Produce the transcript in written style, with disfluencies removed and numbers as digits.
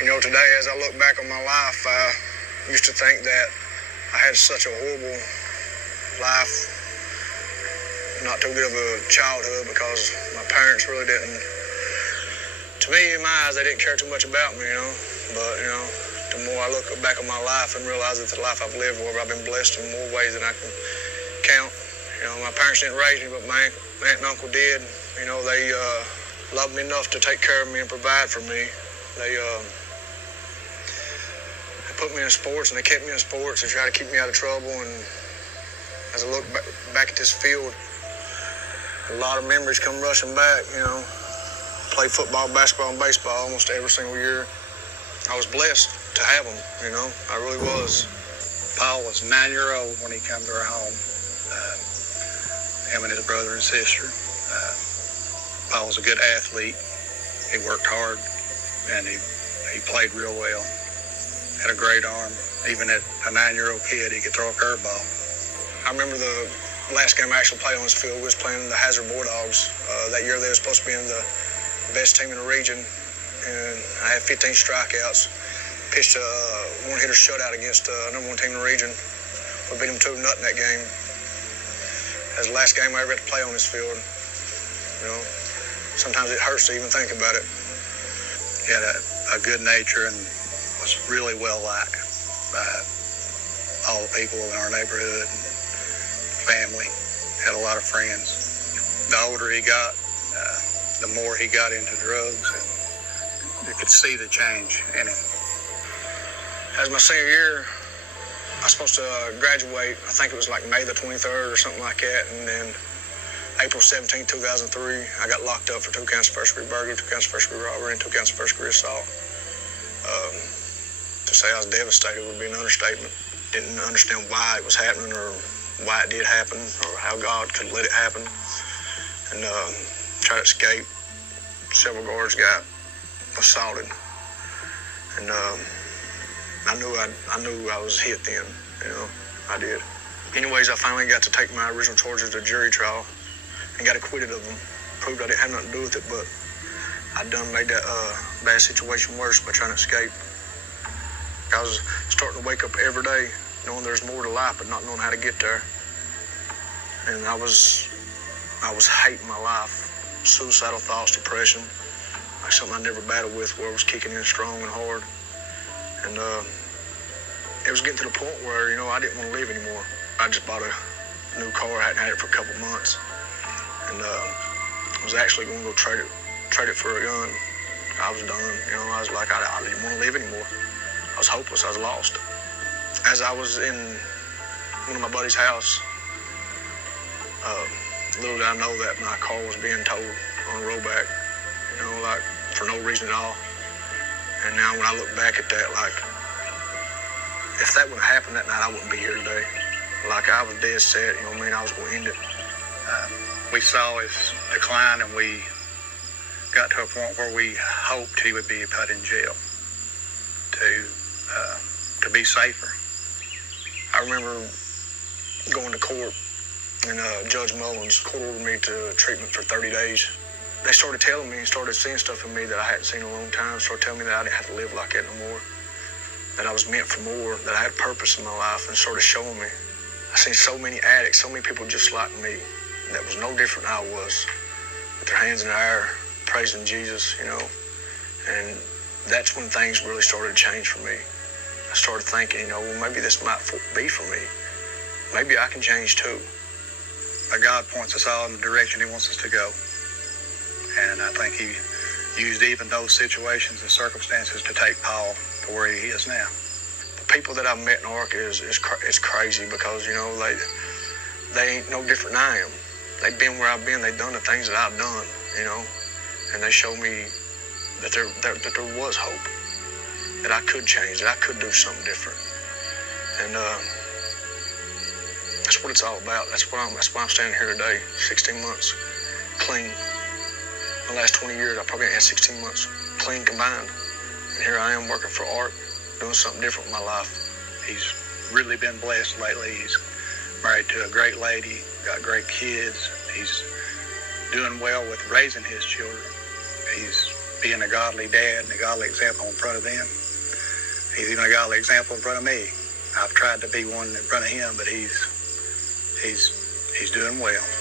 Today as I look back on my life, I used to think that I had such a horrible life, not too good of a childhood, because my parents really didn't, to me, in my eyes, they didn't care too much about me, But, the more I look back on my life and realize that the life I've lived, where I've been blessed in more ways than I can count. My parents didn't raise me, but my aunt and uncle did. They loved me enough to take care of me and provide for me. They put me in sports, and they kept me in sports and tried to keep me out of trouble. And as I look back at this field, a lot of memories come rushing back. Played football, basketball, and baseball almost every single year. I was blessed to have them, I really was. Paul was 9-year-old when he came to our home, him and his brother and sister. Paul was a good athlete. He worked hard, and he played real well. Had a great arm. Even at a 9-year-old kid, he could throw a curveball. I remember the last game I actually played on this field. We was playing the Hazard Bulldogs. That year they were supposed to be in the best team in the region, and I had 15 strikeouts. Pitched a one-hitter shutout against number one team in the region. We beat them 2-0 that game. That was the last game I ever had to play on this field. Sometimes it hurts to even think about it. He had a good nature and was really well liked by all the people in our neighborhood and family. Had a lot of friends. The older he got, the more he got into drugs, and you could see the change in him. As my senior year, I was supposed to graduate. I think it was like May the 23rd or something like that. And then April 17, 2003, I got locked up for 2 counts of first-degree burglary, 2 counts of first-degree robbery, and 2 counts of first-degree assault. To say I was devastated would be an understatement. Didn't understand why it was happening or why it did happen or how God could let it happen. And tried to escape. Several guards got assaulted. And I knew I was hit then, I did. Anyways, I finally got to take my original charges to jury trial and got acquitted of them. Proved I didn't have nothing to do with it, but I made that bad situation worse by trying to escape. I was starting to wake up every day knowing there's more to life, but not knowing how to get there. And I was hating my life. Suicidal thoughts, depression, like something I never battled with, where it was kicking in strong and hard. And it was getting to the point where, I didn't want to live anymore. I just bought a new car. I hadn't had it for a couple months. And I was actually going to go trade it for a gun. I was done. I was like, I didn't want to live anymore. I was hopeless. I was lost. As I was in one of my buddy's house, little did I know that my car was being towed on the rollback, like for no reason at all. And now when I look back at that, like, if that wouldn't happen that night, I wouldn't be here today. Like, I was dead set, I was going to end it. We saw his decline, and we got to a point where we hoped he would be put in jail to be safer. I remember going to court, and Judge Mullins court ordered me to treatment for 30 days. They started telling me, started seeing stuff in me that I hadn't seen in a long time, started telling me that I didn't have to live like that no more, that I was meant for more, that I had purpose in my life, and started showing me. I seen so many addicts, so many people just like me, that was no different than I was, with their hands in the air, praising Jesus, and that's when things really started to change for me. I started thinking, well, maybe this might be for me. Maybe I can change too. God points us all in the direction he wants us to go. And I think he used even those situations and circumstances to take Paul to where he is now. The people that I've met in ARC is crazy because, they ain't no different than I am. They've been where I've been. They've done the things that I've done, and they showed me that there was hope, that I could change, that I could do something different. And that's what it's all about. That's why I'm standing here today, 16 months clean. The last 20 years, I probably had 16 months clean combined. And here I am working for ARC, doing something different with my life. He's really been blessed lately. He's married to a great lady, got great kids. He's doing well with raising his children. He's being a godly dad and a godly example in front of them. He's even a godly example in front of me. I've tried to be one in front of him, but he's doing well.